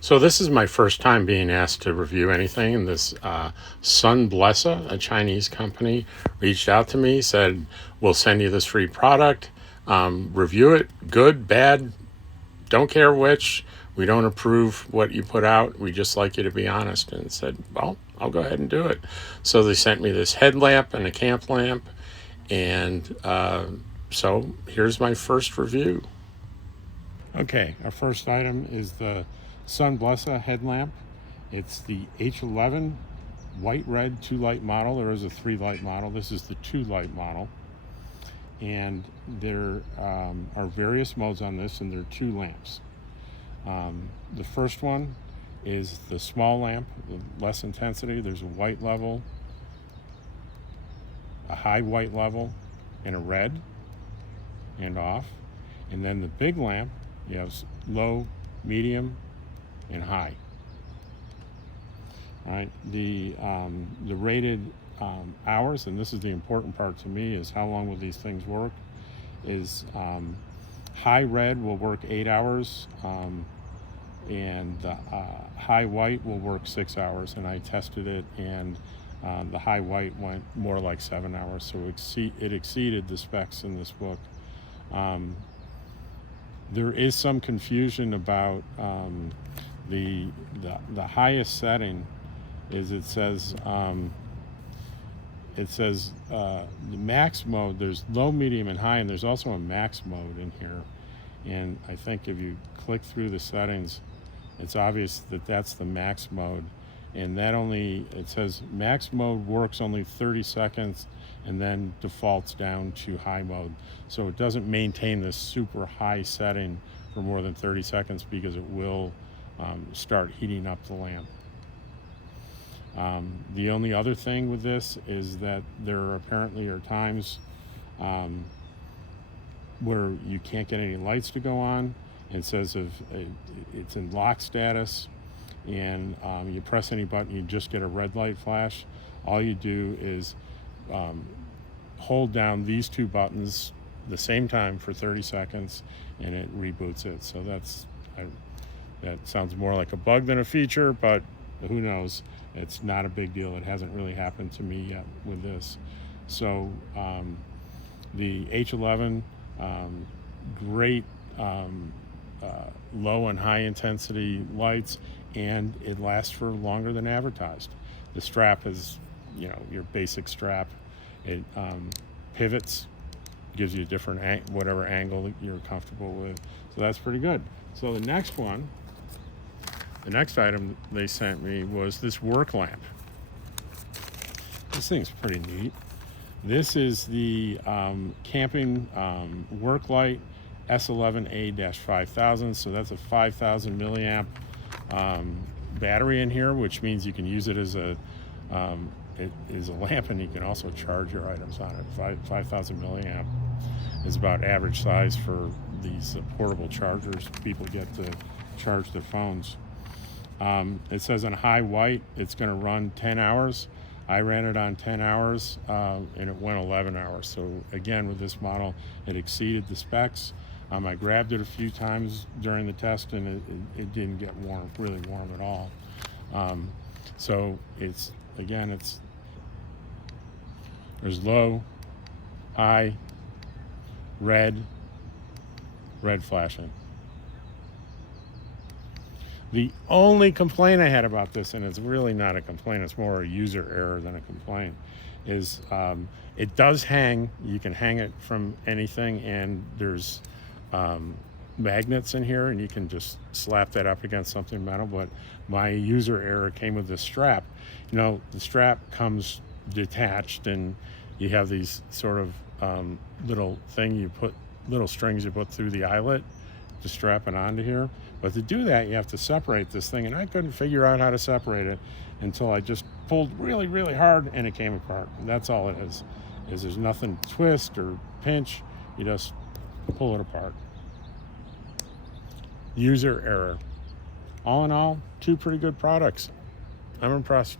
So this is my first time being asked to review anything, and this Sunblesa, a Chinese company, reached out to me, said, we'll send you this free product, review it, good, bad, don't care which, we don't approve what you put out, we just like you to be honest, and said, well, I'll go ahead and do it. So they sent me this headlamp and a camp lamp, and so here's my first review. Okay, our first item is the Sunblesa headlamp. It's the H11 white red 2-light model. There is a 3-light model. This is the 2-light model. And there are various modes on this, and there are 2 lamps. The first one is the small lamp, the less intensity. There's a white level, a high white level, and a red and off. And then the big lamp, you have low, medium, and high. All right, the rated hours, and this is the important part to me, is how long will these things work, is high red will work 8 hours, and the high white will work 6 hours, and I tested it, and the high white went more like 7 hours, so it exceeded the specs in this book. There is some confusion about the highest setting. Is it says the max mode. There's low, medium, and high, and there's also a max mode in here. And I think if you click through the settings, it's obvious that that's the max mode. And that it says max mode works only 30 seconds and then defaults down to high mode. So it doesn't maintain this super high setting for more than 30 seconds because it will start heating up the lamp. The only other thing with this is that there apparently are times where you can't get any lights to go on. It says if it's in lock status, and you press any button, you just get a red light flash. All you do is hold down these 2 buttons the same time for 30 seconds, and it reboots it. So that sounds more like a bug than a feature, but who knows? It's not a big deal. It hasn't really happened to me yet with this. So the H11, great low and high intensity lights, and it lasts for longer than advertised. The strap is, your basic strap. It pivots, gives you a different whatever angle that you're comfortable with. So that's pretty good. So the next item they sent me was this work lamp. This thing's pretty neat. This is the camping work light S11A-5000. So that's a 5,000 milliamp battery in here, which means you can use it as a lamp, and you can also charge your items on it. 5,000 milliamp is about average size for these portable chargers people get to charge their phones. It says on high white it's going to run 10 hours. I ran it on 10 hours and it went 11 hours. So again, with this model, it exceeded the specs. I grabbed it a few times during the test, and it didn't get really warm at all. So there's low, high, red flashing. The only complaint I had about this, and it's really not a complaint, it's more a user error than a complaint, is it does hang. You can hang it from anything, and there's magnets in here, and you can just slap that up against something metal. But my user error came with this strap. The strap comes detached, and you have these sort of little strings you put through the eyelet to strap it onto here. But to do that, you have to separate this thing, and I couldn't figure out how to separate it until I just pulled really, really hard, and it came apart. And that's all it is there's nothing to twist or pinch. You just pull it apart. User error. All in all, 2 pretty good products. I'm impressed.